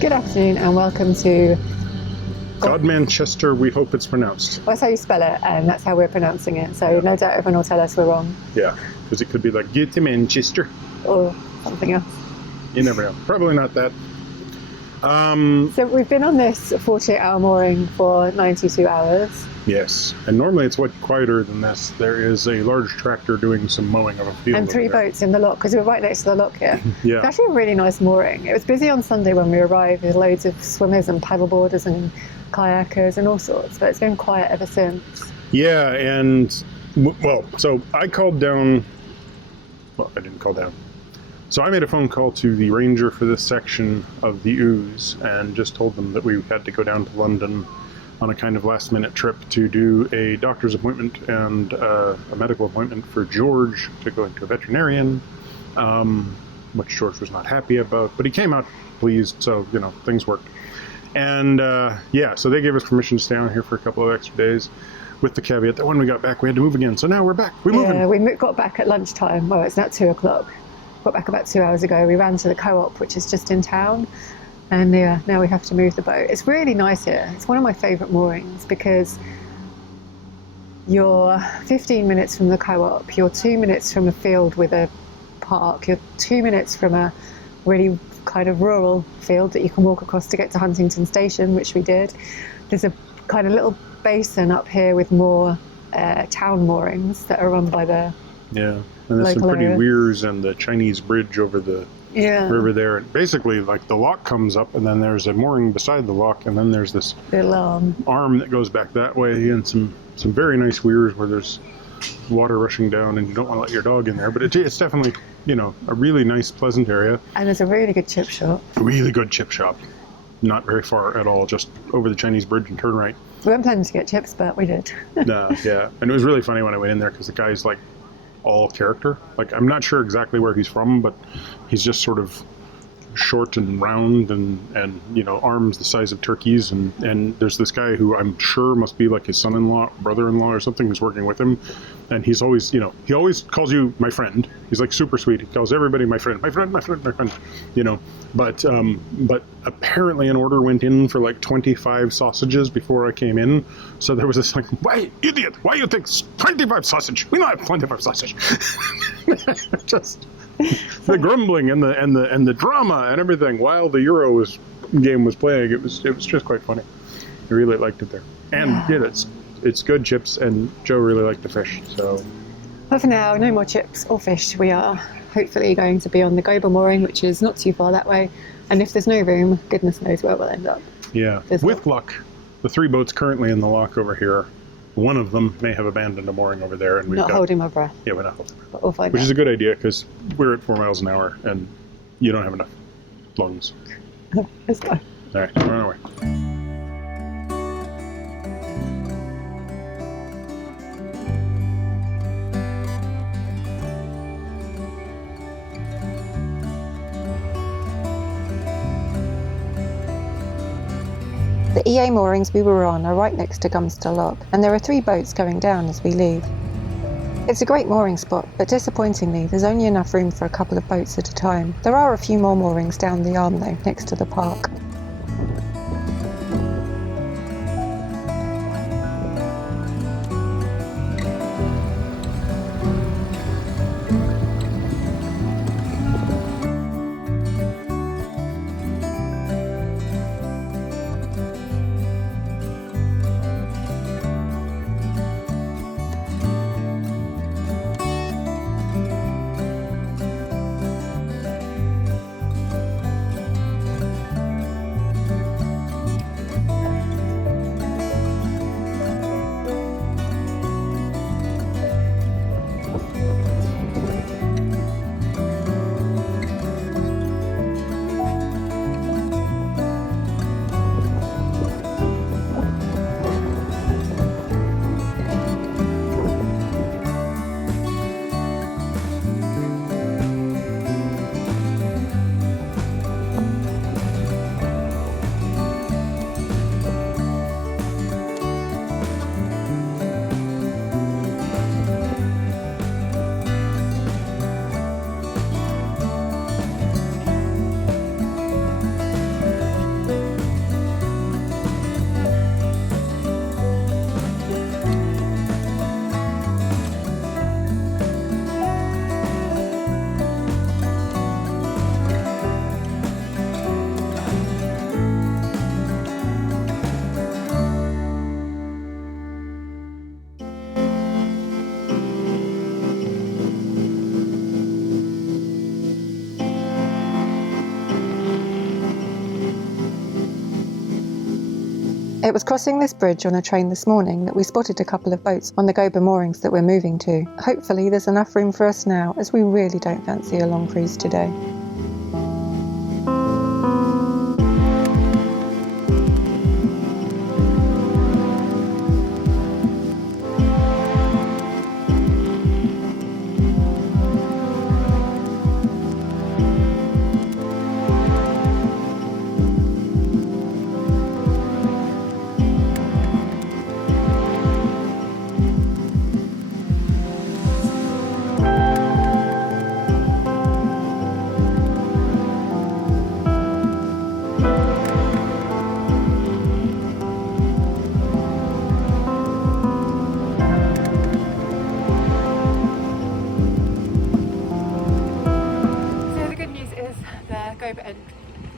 Good afternoon and welcome to Godmanchester, we hope it's pronounced. Well, that's how you spell it, and that's how we're pronouncing it. So no doubt everyone will tell us we're wrong. Yeah, because it could be like Godmanchester. Or something else. You never know. Probably not that. So we've been on this 48-hour mooring for 92 hours. Yes, and normally it's quieter than this. There is a large tractor doing some mowing of a field. And 3 boats in the lock, because we're right next to the lock here. Yeah. It's actually a really nice mooring. It was busy on Sunday when we arrived with loads of swimmers and paddleboarders and kayakers and all sorts, but it's been quiet ever since. Yeah, and, well, so I called down, well, I didn't call down. So I made a phone call to the ranger for this section of the ooze and just told them that we had to go down to London on a kind of last-minute trip to do a doctor's appointment and a medical appointment for George to go into a veterinarian, which George was not happy about, but he came out pleased, so, you know, things worked. And, yeah, so they gave us permission to stay on here for a couple of extra days, with the caveat that when we got back, we had to move again. So now we're back. We're moving. Yeah, we got back at lunchtime. Well, it's now 2 o'clock. Got back about 2 hours ago. We ran to the co-op, which is just in town. And yeah, now we have to move the boat. It's really nice here. It's one of my favourite moorings because you're 15 minutes from the co-op, you're 2 minutes from a field with a park, you're 2 minutes from a really kind of rural field that you can walk across to get to Huntington Station, which we did. There's a kind of little basin up here with more town moorings that are run by the and there's some pretty weirs and the Chinese bridge over the river there. And basically, like, the lock comes up and then there's a mooring beside the lock and then there's this little arm that goes back that way and some very nice weirs where there's water rushing down and you don't want to let your dog in there. But it's definitely, you know, a really nice, pleasant area. And there's a really good chip shop. Really good chip shop. Not very far at all, just over the Chinese bridge and turn right. We weren't planning to get chips, but we did. Yeah. And it was really funny when I went in there because the guy's like all character. Like, I'm not sure exactly where he's from, but he's just sort of short and round and you know, arms the size of turkeys. And there's this guy who I'm sure must be like his son-in-law, brother-in-law or something who's working with him. And he's always, you know, he always calls you my friend. He's like super sweet. He calls everybody my friend, you know. But apparently an order went in for like 25 sausages before I came in. So there was this like, why, idiot, why you think 25 sausage? We don't have 25 sausage. Just the grumbling and the drama and everything while the Euro game was playing. It was just quite funny. I really liked it there. And yeah, it's good chips, and Joe really liked the fish. So, but for now, no more chips or fish. We are hopefully going to be on the GOBA mooring, which is not too far that way. And if there's no room, goodness knows where we'll end up. Yeah, with luck, the 3 boats currently in the lock over here, one of them may have abandoned a mooring over there, and we're not holding my breath. Yeah, we're not holding. But we'll find out. Which is a good idea because we're at 4 miles an hour, and you don't have enough lungs. Let's go. All right, we're on our way. The EA moorings we were on are right next to Gumster Lock, and there are 3 boats going down as we leave. It's a great mooring spot, but disappointingly there's only enough room for a couple of boats at a time. There are a few more moorings down the arm though, next to the park. It was crossing this bridge on a train this morning that we spotted a couple of boats on the GOBA moorings that we're moving to. Hopefully there's enough room for us now, as we really don't fancy a long cruise today.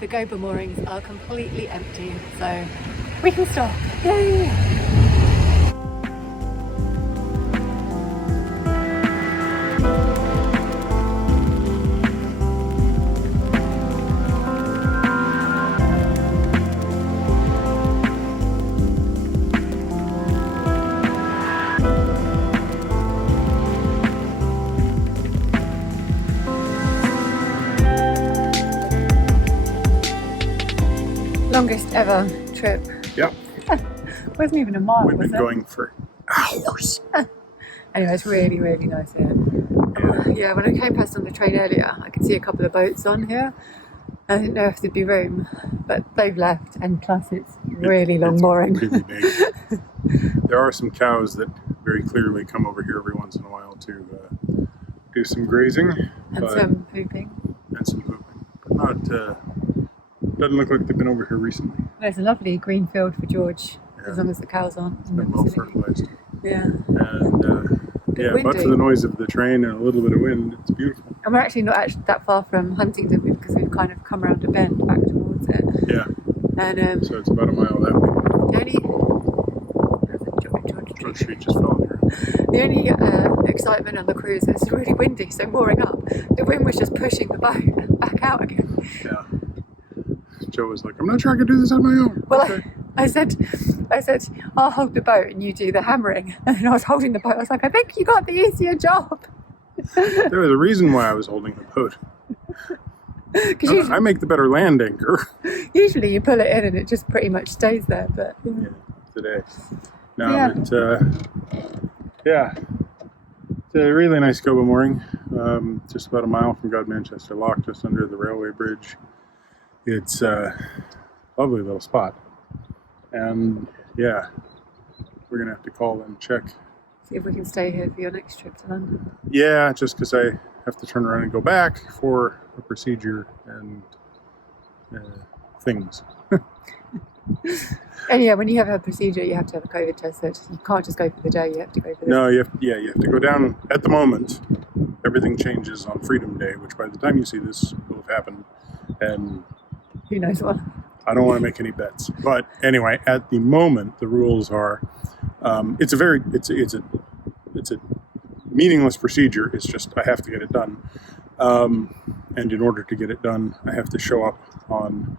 The GOBA moorings are completely empty, so we can stop. Yay! Longest ever trip. Yep. Wasn't even a mile, We've was been it? going for hours. Anyway, it's really, really nice here. Yeah, when I came past on the train earlier, I could see a couple of boats on here. I didn't know if there'd be room, but they've left, and plus it's really long mooring. Really big. There are some cows that very clearly come over here every once in a while to do some grazing. And some pooping. And some pooping. But not, doesn't look like they've been over here recently. There's a lovely green field for George, as long as the cows aren't. It's been well fertilized. Yeah. And yeah, but for the noise of the train and a little bit of wind, it's beautiful. And we're actually not that far from Huntingdon because we've kind of come around a bend back towards it. Yeah. And so it's about a mile that way. George Street just fell here. The only excitement on the cruise is it's really windy, so mooring up, the wind was just pushing the boat back out again. Yeah. Joe was like, I'm not sure I can do this on my own. Well, okay. I said, I'll hold the boat and you do the hammering. And I was holding the boat. I was like, I think you got the easier job. There was a reason why I was holding the boat. I make the better land anchor. Usually you pull it in and it just pretty much stays there. But yeah, today. No, yeah. But yeah, it's a really nice GOBA mooring. Just about a mile from Godmanchester Lock, just under the railway bridge. It's a lovely little spot. And yeah, we're gonna have to call and check. See if we can stay here for your next trip to London. Yeah, just because I have to turn around and go back for a procedure and things. And yeah, when you have a procedure, you have to have a COVID test. So you can't just go for the day. You have to go for the. No, you have to go down. At the moment, everything changes on Freedom Day, which by the time you see this will have happened, and who knows what. I don't want to make any bets, but anyway, at the moment, the rules are it's a meaningless procedure. It's just I have to get it done, and in order to get it done, I have to show up on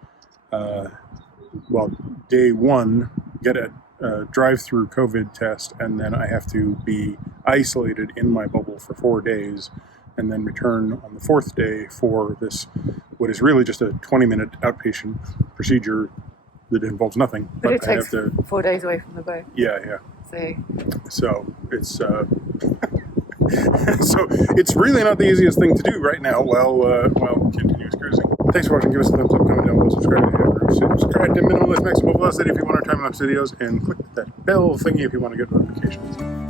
day one, get a drive-through COVID test, and then I have to be isolated in my bubble for 4 days, and then return on the 4th day for this, what is really just a 20-minute outpatient procedure that involves nothing. But it takes 4 days away from the boat. Yeah. So it's so it's really not the easiest thing to do right now while continuous cruising. Thanks for watching. Give us a thumbs up, comment down below, subscribe to minimalList Maximum Velocity if you want our time-lapse videos, and click that bell thingy if you want to get notifications.